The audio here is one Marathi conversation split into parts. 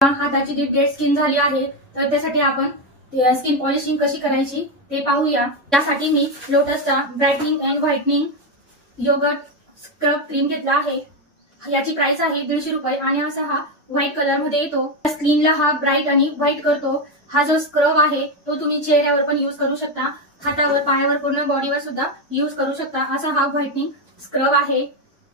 हाताची जी डेड स्किन झाली आहे तर त्यासाठी आपण स्किन पॉलिशिंग कशी करायची ते पाहूया। त्यासाठी मी लोटसचा brightening and whitening yogurt scrub cream घेतला आहे। याची प्राइस आहे 150 रुपये आणि असा हा व्हाईट कलर मध्ये येतो। स्किनला हा ब्राईट आणि व्हाईट करतो। हा जो स्क्रब आहे तो तुम्ही चेहऱ्यावर पण यूज करू शकता, हातावर, पायावर, पूर्ण बॉडीवर सुद्धा यूज करू शकता। असा हा व्हाइटनिंग स्क्रब आहे।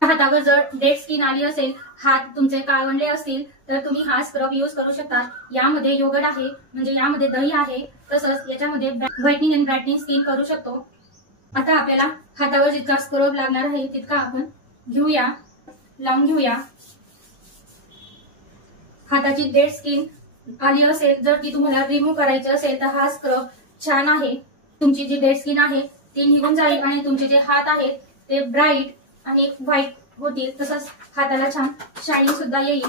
हातावर जर डेड स्किन आली असेल, हात तुमचे काळवंडले असतील तर तुम्ही हा स्क्रब यूज करू शकता। यामध्ये योगर्ट आहे, म्हणजे यामध्ये दही आहे, तसंच याच्यामध्ये व्हाइटनिंग अँड ब्राइटनिंग स्किन करू शकतो। आता आपल्याला हातावर जितका स्क्रब लागणार आहे तितका आपण घेऊया, लावून घेऊया। हाताची डेड स्किन आली असेल, जर ती तुम्हाला रिमूव्ह करायची असेल तर हा स्क्रब छान आहे। तुमची जी डेड स्किन आहे ती निघून जाईल आणि तुमचे जे हात आहेत ते ब्राईट आणि व्हाईट होतील, तसंच हाताला छान शाईनिंग सुद्धा येईल।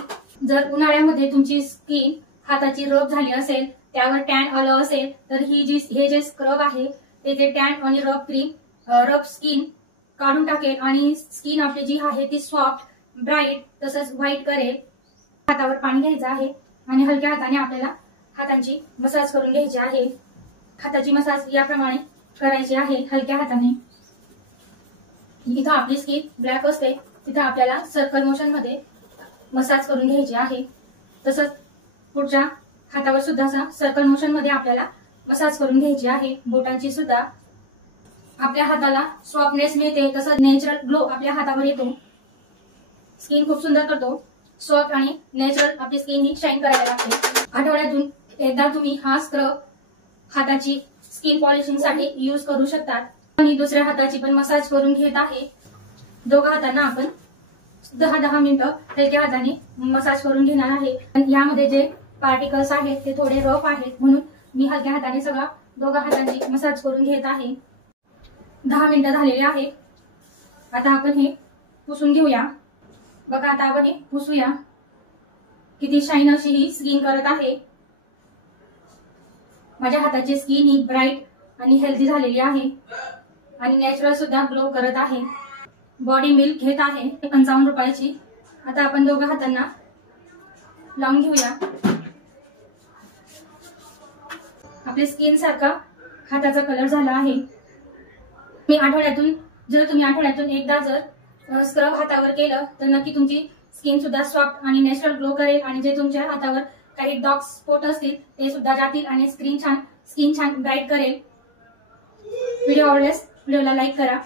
जर उन्हाळ्यामध्ये तुमची स्किन हाताची रफ झाली असेल, त्यावर टॅन आलं असेल तर हे जे स्क्रब आहे ते जे टॅन आणि रफ स्किन काढून टाकेल आणि स्किन आपली जी आहे ती सॉफ्ट, ब्राईट तसंच व्हाईट करेल। हातावर पाणी घ्यायचं आहे आणि हलक्या हाताने आपल्याला हातांची मसाज करून घ्यायची आहे। हाताची मसाज याप्रमाणे करायची आहे हलक्या हाताने। इथं आपली स्किन ब्लॅक असते तिथं आपल्याला सर्कल मोशन मध्ये मसाज करून घ्यायची आहे। तसंच पुढच्या हातावर सुद्धा सर्कल मोशन मध्ये आपल्याला मसाज करून घ्यायची आहे। बोटांची सुद्धा आपल्या हाताला सॉफ्टनेस मिळते, तसंच नॅचरल ग्लो आपल्या हातावर येतो। स्किन खूप सुंदर करतो, सॉफ्ट आणि नॅचरल आपली स्किन ही शाईन करायला लागते। आठवड्यातून एकदा तुम्ही हा स्क्रब हाताची स्किन पॉलिशिंग साठी यूज करू शकता। आणि दुसऱ्या हाताची पण मसाज करून घेत आहे। दोघा हातांना आपण 10-10 मिनिटं हलक्या हाताने मसाज करून घेणार आहे। आणि यामध्ये जे पार्टिकल्स आहेत ते थोडे रफ आहेत, म्हणून मी हलक्या हाताने सगळा दोघा हातांची मसाज करून घेत आहे। 10 मिनिटं झालेले आहे। आता आपण हे पुसून घेऊया। बघा, आता आपण हे पुसूया। किती शाईन अशी ही स्किन करत आहे। माझ्या हाताची स्किन ही ब्राईट आणि हेल्दी झालेली आहे आणि नॅचरल सुद्धा ग्लो करत आहे। बॉडी मिल्क घेत आहे 55 रुपयाची। आता आपण दोघा हातांना लावून घेऊया। आपल्या स्किन सारखा हाताचा कलर झाला आहे। तुम्ही आठवड्यातून एकदा जर स्क्रब हातावर केलं तर नक्की तुमची स्किन सुद्धा सॉफ्ट आणि नॅचरल ग्लो करेल आणि जे तुमच्या हातावर काही डार्क स्पॉट असतील ते सुद्धा जातील आणि स्किन छान ब्राईट करेल। व्हिडिओ आवडल्यास व्हिडिओला लाईक करा।